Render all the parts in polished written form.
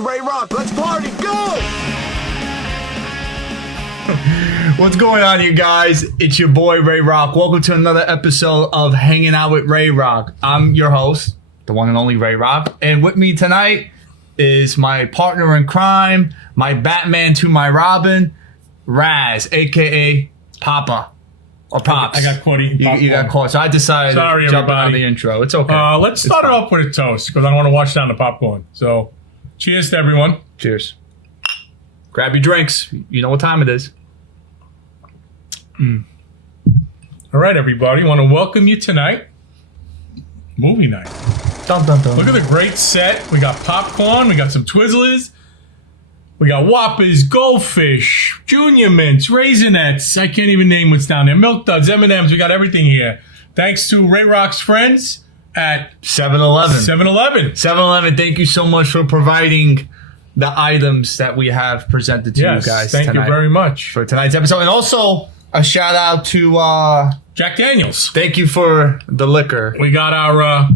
Ray Rock. Let's party. Go! What's going on, you guys? It's your boy, Ray Rock. Welcome to another episode of Hanging Out with Ray Rock. I'm your host, the one and only Ray Rock. And with me tonight is my partner in crime, my Batman to my Robin, Raz, a.k.a. Papa. Or Pops. I got caught eating popcorn. You got caught, so I decided Sorry, to jump everybody. on the intro. It's okay. Let's start it off with a toast, because I don't want to wash down the popcorn. So, cheers to everyone. Cheers. Grab your drinks. You know what time it is. All right, everybody. I want to welcome you tonight. Movie night. Dun, dun, dun. Look at the great set. We got popcorn. We got some Twizzlers. We got Whoppers, Goldfish, Junior Mints, Raisinets. I can't even name what's down there. Milk Duds, M&Ms. We got everything here. Thanks to Ray Rock's friends at 7-Eleven. 7-Eleven. 7-Eleven, thank you so much for providing the items that we have presented to you guys thank tonight you very much. for tonight's episode. And also, a shout out to, Jack Daniels. thank you for the liquor. We got our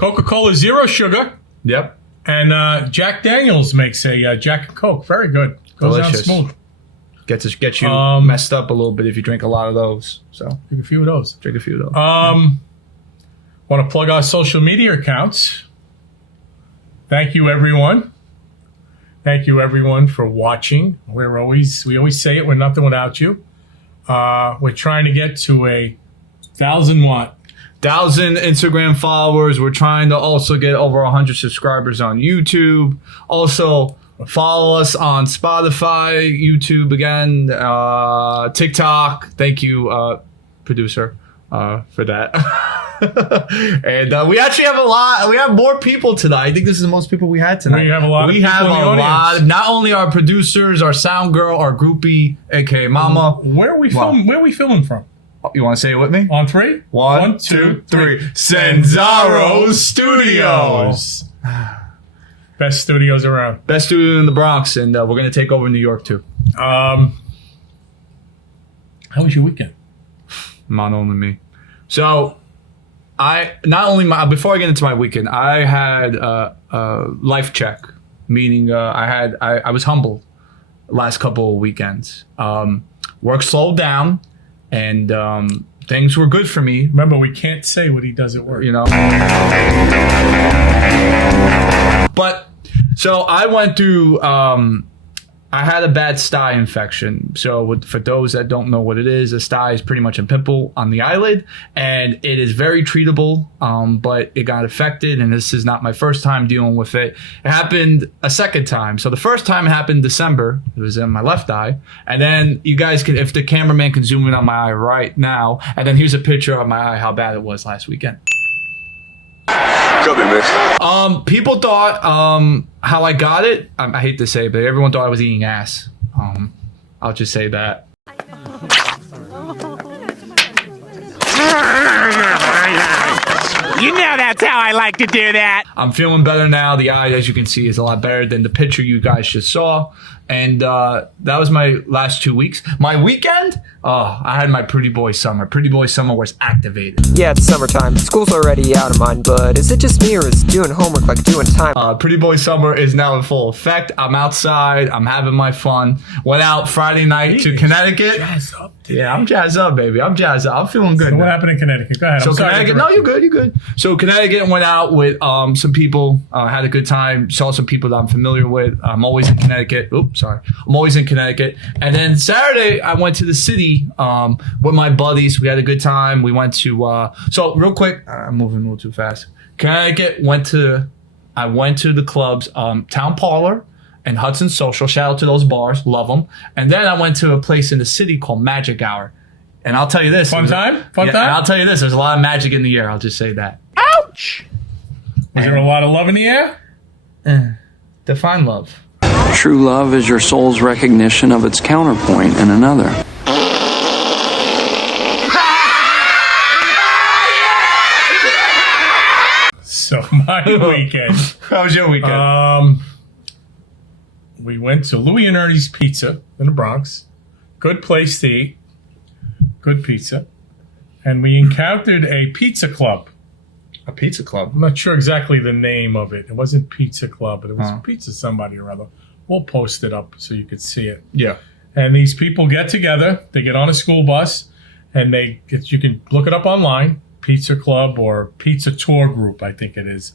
Coca-Cola Zero Sugar. Yep. And Jack Daniels makes a Jack and Coke. Very good. Goes Delicious. down smooth. Get you messed up a little bit if you drink a lot of those. So, Drink a few of those. drink a few of those. Want to plug our social media accounts. Thank you, everyone. Thank you, everyone, for watching. We always say it. We're nothing without you. We're trying to get to 1,000 what? 1,000 Instagram followers. We're trying to also get over 100 subscribers on YouTube. Also, follow us on Spotify, YouTube again, TikTok. Thank you, producer, for that. And we actually have a lot. We have more people tonight. I think this is the most people we had tonight. We have a lot of We people have in the a lot. audience. Not only our producers, our sound girl, our groupie, aka Mama. Where are we filming? Where are we filming from? You want to say it with me? On three? One, two, three. Senzaro Studios. Best studios around. Best studio in the Bronx, and we're going to take over New York, too. How was your weekend? Not only me. So, before I get into my weekend, I had a life check, meaning I was humbled last couple of weekends. Work slowed down, and things were good for me. Remember, we can't say what he does at work. You know. But so I went through. I had a bad sty infection. So for those that don't know what it is, a sty is pretty much a pimple on the eyelid, and it is very treatable. But it got affected, and this is not my first time dealing with it. It happened a second time. So the first time it happened in December. It was in my left eye, and then you guys can, if the cameraman can zoom in on my eye right now, and then here's a picture of my eye, how bad it was last weekend. People thought how I got it. I hate to say it, but everyone thought I was eating ass. I'll just say that. You know that's how I like to do that. I'm feeling better now. The eye, as you can see, is a lot better than the picture you guys just saw. And that was my last 2 weeks. My weekend? I had my Pretty Boy Summer. Pretty Boy Summer was activated. Yeah, it's summertime. School's already out of mine, but is it just me or is doing homework like doing time? Pretty Boy Summer is now in full effect. I'm outside. I'm having my fun. Went out Friday night to Connecticut. Jazz up. Yeah, I'm jazzed up, baby. I'm jazzed up. I'm feeling good. So what now. happened in Connecticut? Go ahead. So I'm sorry to Connecticut, no, interrupt you're good, you're good. So Connecticut, went out with some people, had a good time, saw some people that I'm familiar with. I'm always in Connecticut. Oops, sorry. I'm always in Connecticut. And then Saturday, I went to the city with my buddies. We had a good time. We went to, so real quick, I'm moving a little too fast. Connecticut, I went to the clubs, Town Parlor and Hudson Social. Shout out to those bars, love them. And then I went to a place in the city called Magic Hour. And I'll tell you this. Fun time? And I'll tell you this. There's a lot of magic in the air. I'll just say that. Ouch! Was there a lot of love in the air? Define love. True love is your soul's recognition of its counterpoint in another. So my weekend. How was your weekend? We went to Louie and Ernie's Pizza in the Bronx. Good place to eat. Good pizza. And we encountered a pizza club. A pizza club. I'm not sure exactly the name of it. It wasn't Pizza Club, but it was Pizza somebody or other. We'll post it up so you could see it. Yeah. And these people get together. They get on a school bus, and you can look it up online, Pizza Club or Pizza Tour Group, I think it is.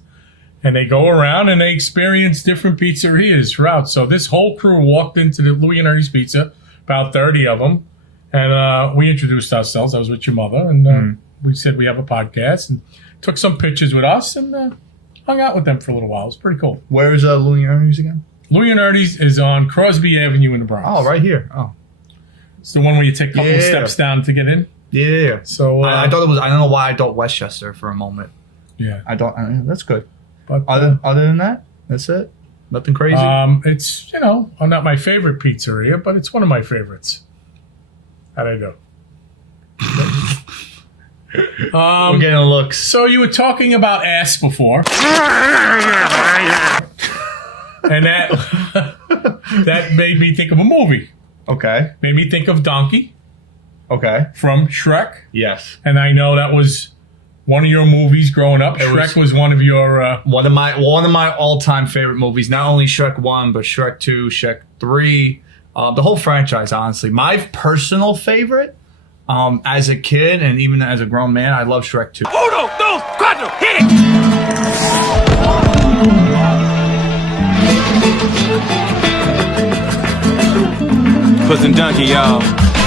And they go around and they experience different pizzerias throughout. So this whole crew walked into the Louie and Ernie's Pizza, about 30 of them, and we introduced ourselves. I was with your mother, and we said we have a podcast, and took some pictures with us, and hung out with them for a little while. It was pretty cool. Where is Louie and Ernie's again? Louie and Ernie's is on Crosby Avenue in the Bronx. Oh, right here. Oh. It's the one where you take a couple of steps down to get in. Yeah. So I thought it was. I don't know why I thought Westchester for a moment. Yeah. That's good. But Other than that, that's it. Nothing crazy. It's not my favorite pizzeria, but it's one of my favorites. How'd I do? We're getting looks. So you were talking about ass before, and that made me think of a movie. Okay. Made me think of Donkey. Okay. From Shrek. Yes. And I know that was one of your movies growing up. Shrek was one of your one of my all-time favorite movies. Not only Shrek 1, but Shrek 2, Shrek 3, the whole franchise, honestly. My personal favorite, as a kid and even as a grown man, I love Shrek 2. Uno, dos, cuatro, hit it! Puss and Donkey, y'all.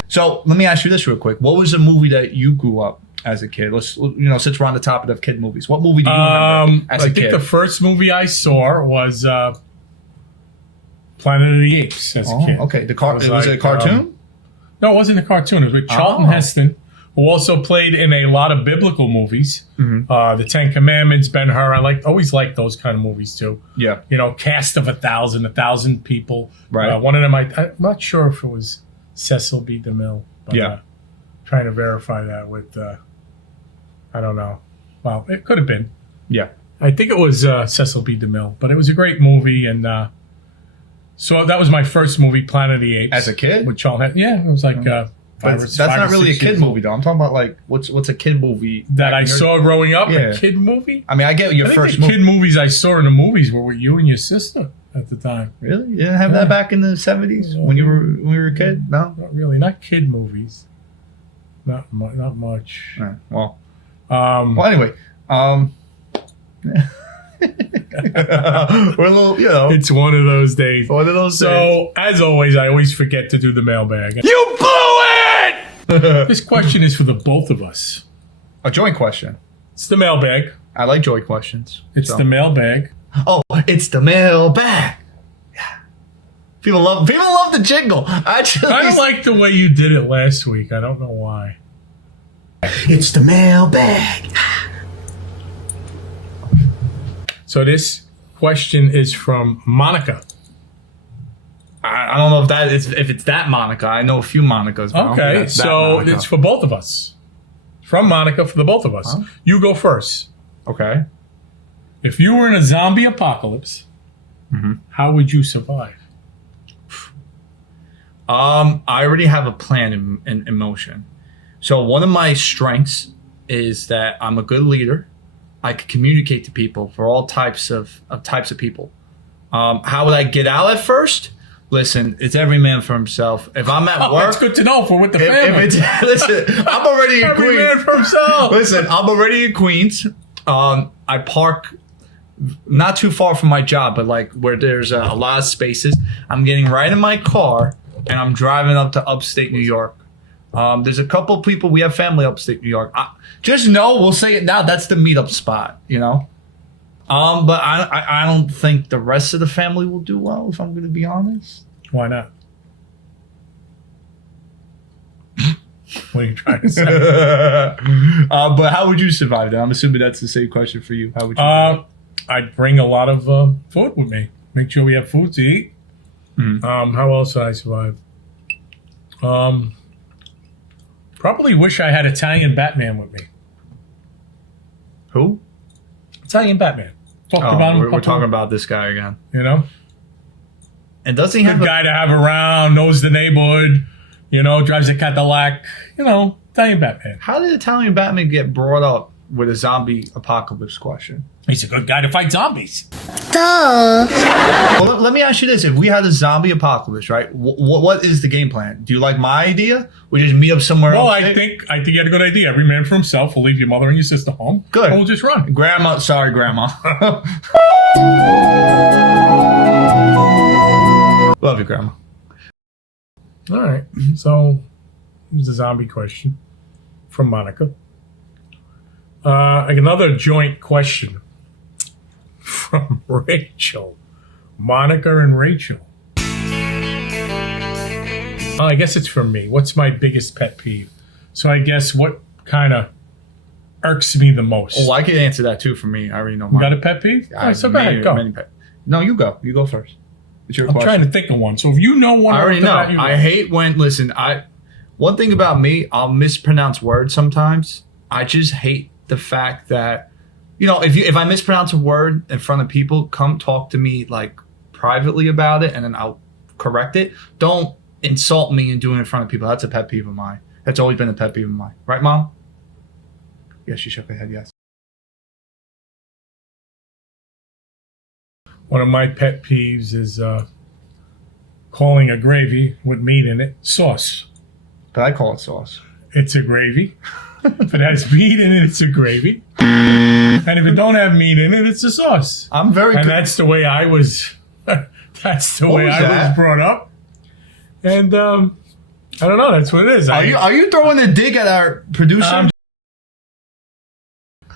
So let me ask you this real quick. What was a movie that you grew up as a kid? Let's, since we're on the topic of kid movies, what movie do you remember as a kid? I think the first movie I saw was Planet of the Apes as a kid. Okay. Was it a cartoon? No, it wasn't a cartoon. It was with Charlton Heston, who also played in a lot of biblical movies. Mm-hmm. The Ten Commandments, Ben-Hur. I always liked those kind of movies too. Yeah. Cast of 1,000 people. Right. One of them, I'm not sure if it was Cecil B. DeMille. But, trying to verify that with, I don't know. Well, it could have been. Yeah. I think it was Cecil B. DeMille, but it was a great movie, and so that was my first movie, Planet of the Apes. As a kid? With Charlton Heston. Yeah, it was like that's not really a kid movie, though. I'm talking about what's a kid movie that I saw growing up. Yeah. A kid movie. I mean, I get your first kid movies I saw in the movies were with you and your sister at the time. Really? You didn't have that back in the 70s when you were a kid? No, not really. Not kid movies. Not much. Right. Well. Anyway. We're a little, It's one of those days. One of those days. So, as always, I always forget to do the mailbag. You blew it! This question is for the both of us. A joint question. It's the mailbag. I like joint questions. It's the mailbag. Oh, it's the mailbag. Yeah. People love the jingle. I don't like the way you did it last week. I don't know why. It's the mailbag. So this question is from Monica. I don't know if it's that Monica. I know a few Monicas. But Okay, so it's for both of us. From Monica for the both of us. Huh? You go first. Okay. If you were in a zombie apocalypse, how would you survive? I already have a plan in motion. So one of my strengths is that I'm a good leader. I can communicate to people for all types of people. How would I get out at first? Listen, it's every man for himself. If I'm at work, that's good to know for with the family. Listen, I'm already in every Queens. Man for himself. Listen, I'm already in Queens. I park not too far from my job, but where there's a lot of spaces. I'm getting right in my car and I'm driving up to upstate New York. There's a couple people, we have family upstate New York. Just know, we'll say it now, that's the meetup spot, But I don't think the rest of the family will do well, if I'm going to be honest. Why not? What are you trying to say? But how would you survive that? I'm assuming that's the same question for you. How would you survive? I'd bring a lot of food with me. Make sure we have food to eat. How else would I survive? Probably wish I had Italian Batman with me. Who? Italian Batman. Talked about him. We're talking about this guy again. And does he have a guy to have around, knows the neighborhood, drives a Cadillac, Italian Batman. How did Italian Batman get brought up with a zombie apocalypse question. He's a good guy to fight zombies. Well, let me ask you this: if we had a zombie apocalypse, right? What is the game plan? Do you like my idea? We just meet up somewhere Well, else? I think you had a good idea. Every man for himself. We'll leave your mother and your sister home. Good. And we'll just run. Grandma, sorry, Grandma. Love you, Grandma. All right. So here's a zombie question from Monica. Another joint question from Rachel. Monica and Rachel. I guess it's from me. What's my biggest pet peeve? So I guess what kind of irks me the most? Oh, I can answer that too for me. I already know You mine. got a pet peeve? All right, so go ahead. Go. No, you go. You go first. It's your I'm question. trying to think of one. So if you know one, I already know. that, you I hate when, listen, one thing about me, I'll mispronounce words sometimes. I just hate the fact that, if I mispronounce a word in front of people, come talk to me like privately about it and then I'll correct it. Don't insult me and do it in front of people. That's a pet peeve of mine. That's always been a pet peeve of mine. Right, Mom? Yes, she shook her head, yes. One of my pet peeves is calling a gravy with meat in it sauce. But I call it sauce. It's a gravy. If it has meat in it, it's a gravy. And if it don't have meat in it, it's a sauce. I'm very And good. that's the way I was. That's the way was I that? was brought up. And I don't know. That's what it is. Are you throwing a dig at our producer?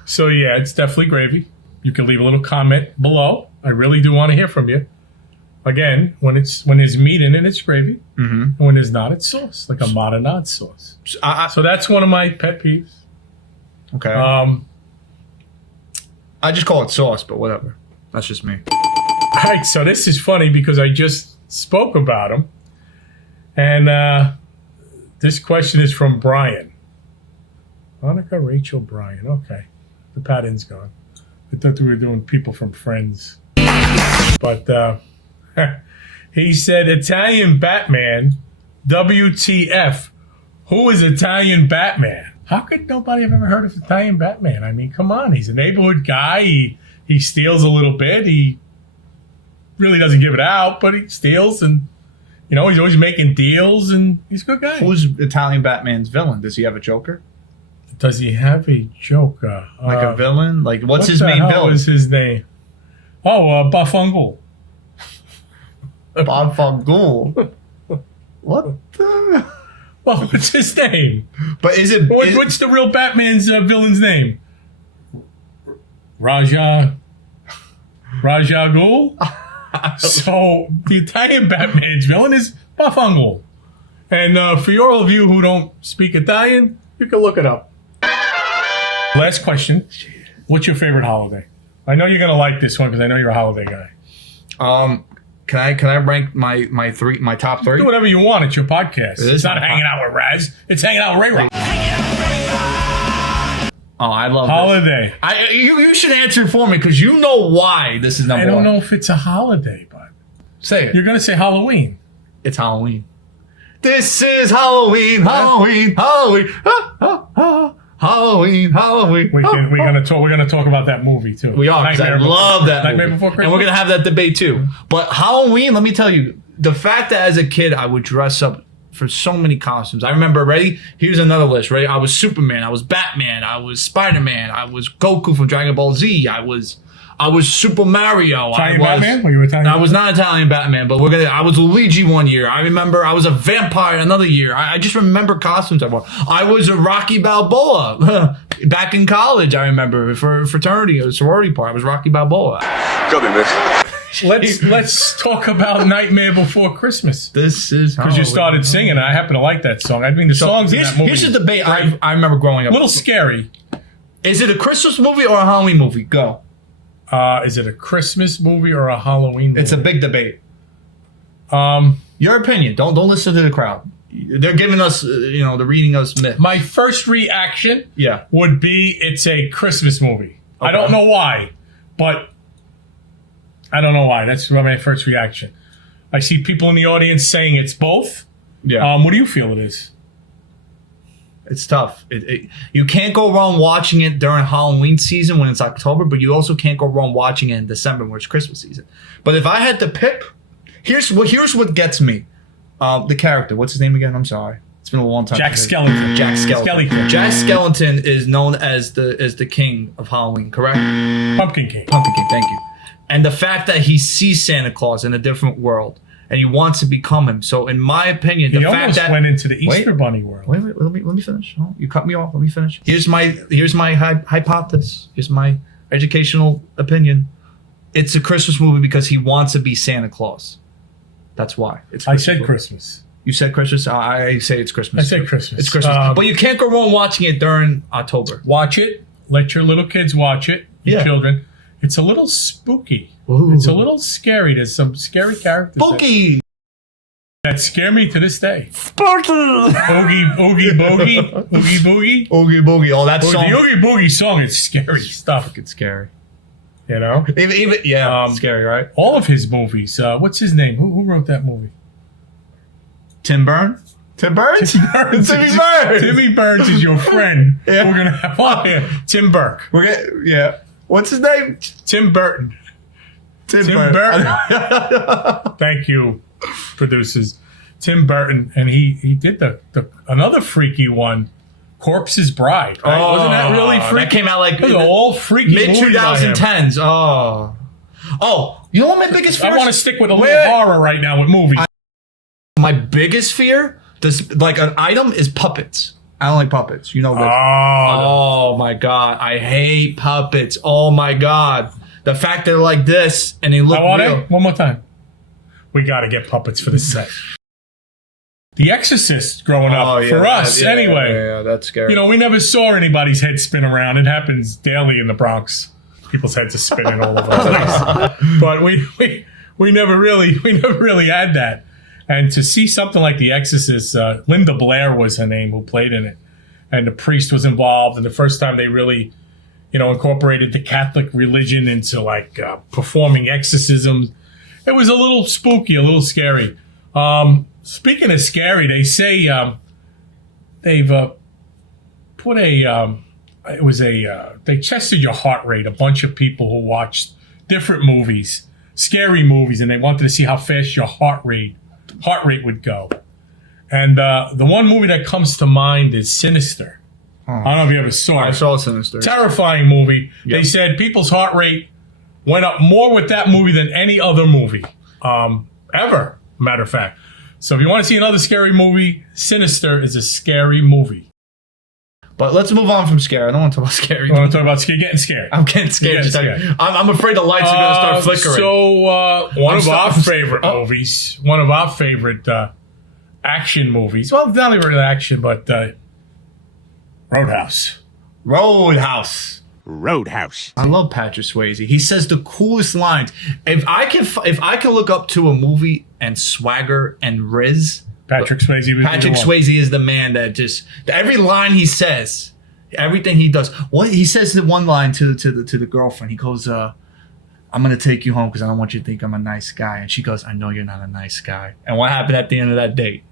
So yeah, it's definitely gravy. You can leave a little comment below. I really do want to hear from you. Again, when there's meat in it, it's gravy. Mm-hmm. And when there's not, it's sauce, like a marinade sauce. So that's one of my pet peeves. Okay. I just call it sauce, but whatever. That's just me. All right, so this is funny because I just spoke about him. And this question is from Brian. Monica, Rachel, Brian. Okay. The pattern's gone. I thought we were doing people from Friends. But he said, Italian Batman, WTF. Who is Italian Batman? How could nobody have ever heard of Italian Batman? I mean, come on. He's a neighborhood guy. He steals a little bit. He really doesn't give it out, but he steals and, he's always making deals and he's a good guy. Who's Italian Batman's villain? Does he have a Joker? Does he have a Joker? Like a villain? Like, what's his what the main hell villain? is his name? Oh, Bafungul. Bob Fungul. What the? Well, what's his name? But is it? What's the real Batman's villain's name? Raja Ghul? So, the Italian Batman's villain is Bafungul. And for all of you who don't speak Italian, you can look it up. Last question. What's your favorite holiday? I know you're going to like this one because I know you're a holiday guy. Can I rank my top three? Do whatever you want. It's your podcast. It's not hanging out with Raz. It's hanging out with Ray Ray. Oh, I love Holiday. This. You should answer for me because you know why this is number one. I don't know if it's a holiday, but Say it. you're going to say Halloween. It's Halloween. This is Halloween, Halloween, Halloween, Halloween, Halloween. We're gonna talk about that movie too. We are, 'cause I love that Nightmare movie. Before Christmas. And we're going to have that debate too. But Halloween, let me tell you, the fact that as a kid I would dress up for so many costumes. I remember, ready? Here's another list, ready? I was Superman, I was Batman, I was Spider-Man, I was Goku from Dragon Ball Z, I was Super Mario. Italian Batman? Were you Italian? I was not Italian Batman, but I was Luigi one year. I remember I was a vampire another year. I just remember costumes I wore. I was a Rocky Balboa back in college. I remember for a fraternity or a sorority party. I was Rocky Balboa. Come here, Mitch. Let's talk about Nightmare Before Christmas. This is Because you started singing, and I happen to like that song. I mean, the songs in that movie. Here's the debate. I remember growing up. A little scary. Is it a Christmas movie or a Halloween movie? Go. Is it a Christmas movie or a Halloween movie? It's a big debate. Your opinion. Don't listen to the crowd. They're giving us, they're reading us myth. My first reaction Yeah. would be it's a Christmas movie. Okay. I don't know why, but I don't know why. That's my first reaction. I see people in the audience saying it's both. Yeah. What do you feel it is? It's tough. You can't go wrong watching it during Halloween season when it's October, but you also can't go wrong watching it in December when it's Christmas season. But if I had to pick, here's what gets me. The character, what's his name again? I'm sorry. It's been a long time. Jack Skellington. Jack Skellington. Jack Skellington is known as the king of Halloween, correct? Pumpkin King. Pumpkin King, thank you. And the fact that he sees Santa Claus in a different world and he wants to become him. So in my opinion, He almost went into the Easter Bunny world. Wait, let me finish. Oh, you cut me off. Let me finish. Here's my hypothesis. Here's my educational opinion. It's a Christmas movie because he wants to be Santa Claus. That's why. I said Christmas. You said Christmas? I say it's Christmas. I said Christmas. It's Christmas. But you can't go wrong watching it during October. Watch it. Let your little kids watch it. Your children. It's a little spooky. Ooh. It's a little scary. There's some scary characters. Spooky! That scare me to this day. Spooky! Oogie Boogie. Oogie Boogie. Oogie Boogie. Oh, that song. The Oogie Boogie song is scary stuff. It's scary. You know? Even scary, right? All of his movies. What's his name? Who wrote that movie? Tim Burns? Tim Burns? Timmy Burns. Timmy Burns is your friend. Yeah. We're going to have on here. Tim Burke. What's his name? Tim Burton. Tim Burton. Thank you, producers. Tim Burton. And he did the another freaky one, Corpse's Bride. Right? Wasn't that really freaky? That came out like all freaky mid-2010s. Oh, you know what my biggest fear I want to stick with a little horror right now with movies. My biggest fear, an item, is puppets. I don't like puppets. You know that. Oh my God. I hate puppets. Oh my God. The fact they're like this and they look real. One more time. We got to get puppets for this set. The Exorcist growing up, for us anyway. Yeah, that's scary. You know, we never saw anybody's head spin around. It happens daily in the Bronx. People's heads are spinning all over the place. But we never really had that. And to see something like The Exorcist, Linda Blair was her name who played in it. And the priest was involved. And the first time they really, incorporated the Catholic religion into performing exorcisms, it was a little spooky, a little scary. Speaking of scary, they say they've put they tested your heart rate, a bunch of people who watched different movies, scary movies, and they wanted to see how fast your heart rate would go. And the one movie that comes to mind is Sinister. I don't know if you ever saw it. I saw Sinister. Terrifying movie. Yep. They said people's heart rate went up more with that movie than any other movie ever, matter of fact. So if you want to see another scary movie, Sinister is a scary movie. But let's move on from scary. I don't want to talk about scary. You want to talk about getting scared? I'm getting scared. I'm afraid the lights are going to start flickering. So one of our favorite movies, one of our favorite action movies. Well, not even really action, but Roadhouse. I love Patrick Swayze. He says the coolest lines. If I can look up to a movie and swagger and Riz, Patrick Swayze is the man that just every line he says, everything he does. What he says the one line to the girlfriend. He goes, "I'm gonna take you home because I don't want you to think I'm a nice guy." And she goes, "I know you're not a nice guy." And what happened at the end of that date?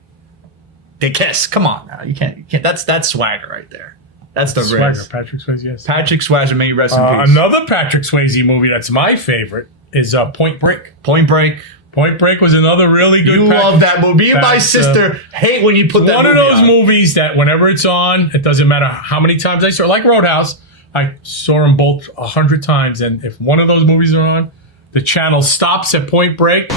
They kiss. Come on now, you can't. That's swagger right there. That's the swagger. Riz. Patrick Swayze, yes. Patrick Swayze, may you rest in peace. Another Patrick Swayze movie that's my favorite is Point Break. Point Break. Point Break was another really good. You love that movie. Me and my sister hate when you put that movie on. One of those movies that whenever it's on, it doesn't matter how many times I saw it. Like Roadhouse, I saw them both 100 times. And if one of those movies are on, the channel stops at Point Break.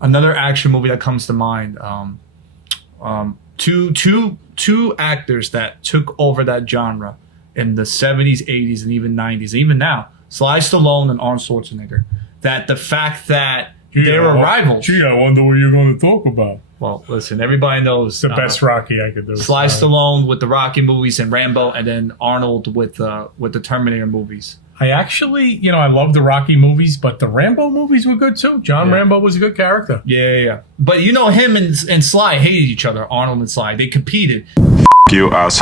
Another action movie that comes to mind. Two actors that took over that genre in the 70s, 80s, and even 90s, and even now. Sly Stallone and Arnold Schwarzenegger. That the fact that they were rivals. Gee, I wonder what you're going to talk about. Well, listen, everybody knows the best Rocky I could do. Sly Stallone with the Rocky movies and Rambo, and then Arnold with the Terminator movies. I actually, I love the Rocky movies, but the Rambo movies were good too. John Rambo was a good character. Yeah. But him and Sly hated each other, Arnold and Sly. They competed. You ass.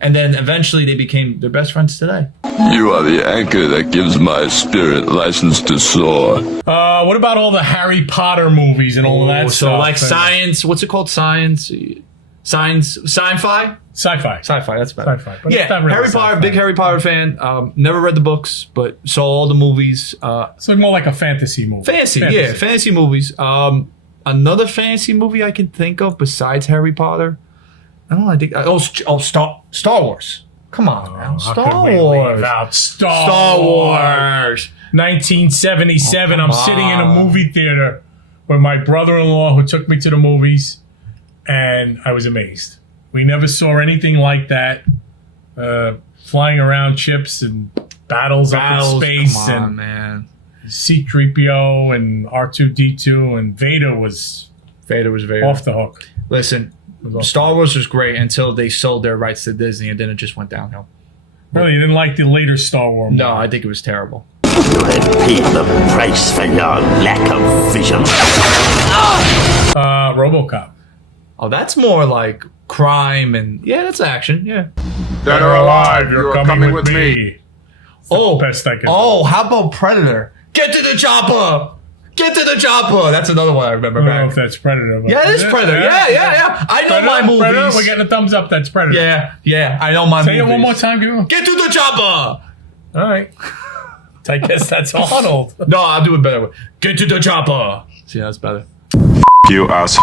And then eventually they became their best friends today. You are the anchor that gives my spirit license to soar. What about all the Harry Potter movies and all of that So stuff? like science, what's it called? Sci-fi? Sci-fi. Sci-fi, that's better. Sci-fi. But it's not really Harry Potter, sci-fi. big Harry Potter fan. Never read the books, but saw all the movies. So more like a fantasy movie. Fantasy movies. Another fantasy movie I can think of besides Harry Potter. I don't know. I think Star Wars. Come on, now. How Star could we Wars. leave out Star Wars. 1977. I'm sitting in a on. movie theater with my brother-in-law who took me to the movies, and I was amazed. We never saw anything like that. Flying around ships and battles up in space, Come on, and man. C-3PO and R2-D2 and Vader was Vader. off the hook. Listen, Star Wars was great until they sold their rights to Disney, and then it just went downhill. Really, you didn't like the later Star Wars movie? No, I think it was terrible. Pay the price for your lack of vision. RoboCop. Oh, that's more like crime and that's action. Yeah. Dead or alive, you're coming with me. Oh, best I can do. Oh, how about Predator? Get to the chopper. Get to the chopper. That's another one I remember I don't know back. if that's Predator. But Yeah, it is Predator. Yeah. I know Predator, my movies. Predator, we're getting a thumbs up. That's Predator. Yeah. I know my Say movies. it one more time. Give me one. Get to the chopper. All right. I guess that's Arnold. No, I'll do it better. Get to the chopper. See, that's better. You ass.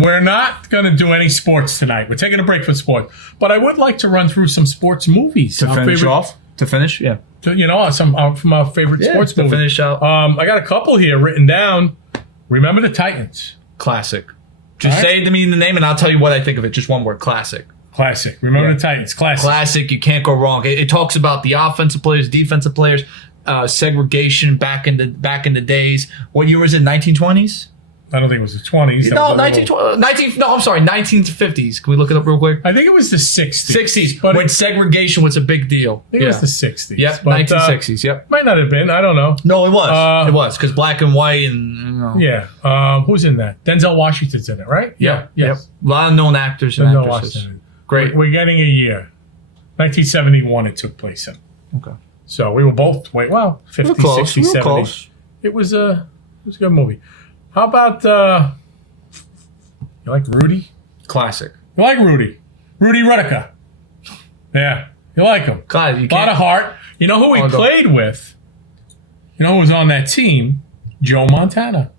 We're not going to do any sports tonight. We're taking a break from sports. But I would like to run through some sports movies. To finish off? To finish? Yeah. Some from our favorite sports to movies. finish out. I got a couple here written down. Remember the Titans. Classic. Just All right. say to me the name and I'll tell you what I think of it. Just one word. Classic. Classic. Remember the Titans. Classic. Classic. You can't go wrong. It talks about the offensive players, defensive players, segregation back in the days. What year was it? 1920s? I don't think it was the 20s. No, 1950s. Can we look it up real quick? I think it was the 60s. 60s. But When segregation was a big deal. I think it was the 60s. Yep, But, 1960s. Yep. might not have been. I don't know. No, it was. It was because black and white and Yeah. Who's in that? Denzel Washington's in it, right? Yep. Yes. A lot of known actors and Denzel actresses. Washington. Great. We're getting a year. 1971 it took place in. Okay. So we were both, 50, We were close. 60, We were 70. close. It was a good movie. How about, you like Rudy? Classic. You like Rudy? Rudy Rudica. Yeah. You like him. God, you A lot of can't. heart. You know who he Oh, no. played with? You know who was on that team? Joe Montana.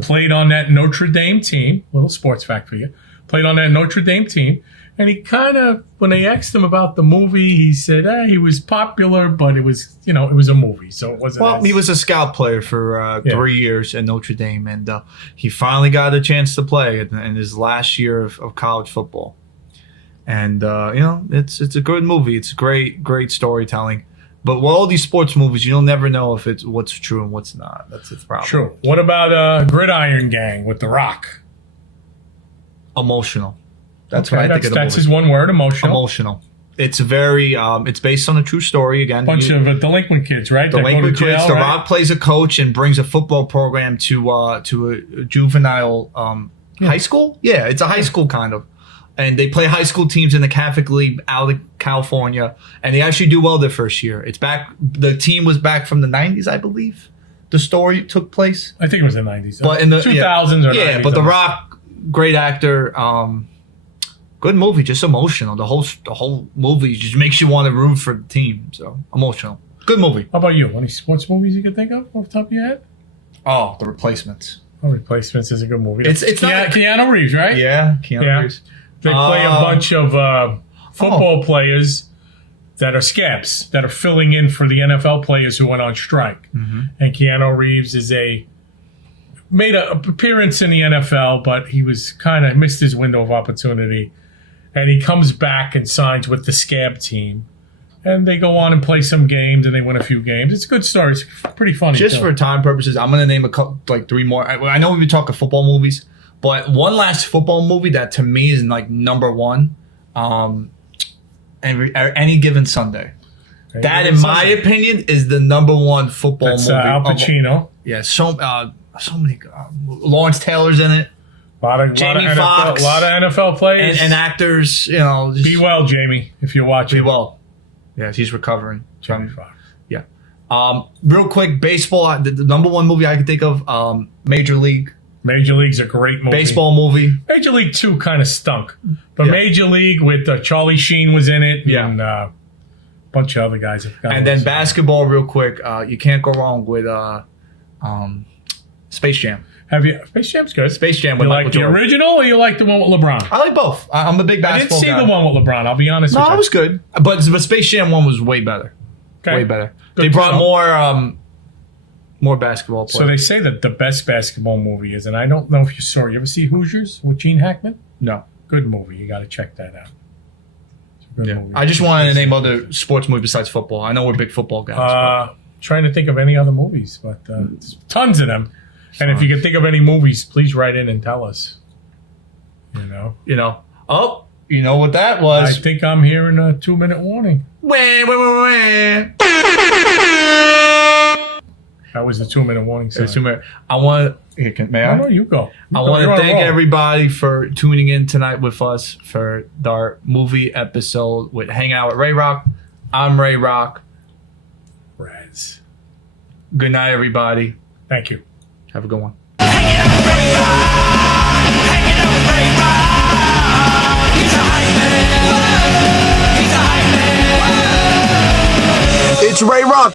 Played on that Notre Dame team. Little sports fact for you. Played on that Notre Dame team. And he kind of, when they asked him about the movie, he said, he was popular, but it was, it was a movie. So it wasn't. Well, he was a scout player for 3 years at Notre Dame, and he finally got a chance to play in his last year of college football. And it's a good movie. It's great storytelling. But with all these sports movies, you'll never know if it's what's true and what's not. That's the problem. True. What about Gridiron Gang with The Rock? Emotional. That's what I think of the That's movie. his one word, emotional. Emotional. It's very. It's based on a true story. Again, Bunch of delinquent kids, right? That go to delinquent jail, kids. The right? Rock plays a coach and brings a football program to a juvenile high school. Yeah, it's a high school kind of, and they play high school teams in the Catholic League out of California, and they actually do well their first year. It's back. The team was back from the 90s, I believe. The story took place, I think it was the 90s. but in the 2000s or 90s. but The Rock, great actor. Good movie, just emotional. The whole movie just makes you want to root for the team. So emotional. Good movie. How about you? Any sports movies you can think of off the top of your head? Oh, The Replacements. Replacements is a good movie. It's not- Keanu Reeves, right? Yeah, Keanu Reeves. They play a bunch of football players that are scabs that are filling in for the NFL players who went on strike. Mm-hmm. And Keanu Reeves made an appearance in the NFL, but he was kind of missed his window of opportunity. And he comes back and signs with the scab team. And they go on and play some games, and they win a few games. It's a good story. It's pretty funny. Just too. for time purposes, I'm going to name a couple, like 3 more. I know we've been talking football movies, but one last football movie that to me is like number one, Any Given Sunday. That, in my opinion, is the number one football That's movie. Al Pacino. Yeah, so many. Lawrence Taylor's in it. A lot of Foxx. NFL players. And actors, you know. Be well, Jamie, if you're watching. Be well. Yeah, he's recovering. Jamie Foxx. Yeah. Real quick, baseball. The number one movie I can think of, Major League. Major League's a great movie. Baseball movie. Major League 2 kind of stunk. But Yeah. Major League with Charlie Sheen was in it. Yeah. And a bunch of other guys. And then basketball, real quick. You can't go wrong with Space Jam. Have you? Space Jam's good. Space Jam You with like Michael the Jordan. original or you like the one with LeBron? I like both. I'm a big I didn't basketball see guy. the one with LeBron. I'll be honest with you. No, it was good. But Space Jam 1 was way better. Okay. Way better. Good They to brought know. more basketball players. So they say that the best basketball movie is, and I don't know if you saw it. You ever see Hoosiers with Gene Hackman? No. Good movie. You got to check that out. It's a good movie. I just wanted to name other sports movies besides football. I know we're big football guys. Trying to think of any other movies, but tons of them. And if you can think of any movies, please write in and tell us. You know. Oh, you know what that I was? think I'm hearing a 2-minute warning. Wah. That was the 2-minute warning sign. I want to. May I? No, you go. I want to thank everybody for tuning in tonight with us for our movie episode with Hang Out with Ray Rock. I'm Ray Rock. Raz. Good night, everybody. Thank you. Have a good one. It's Ray Rock.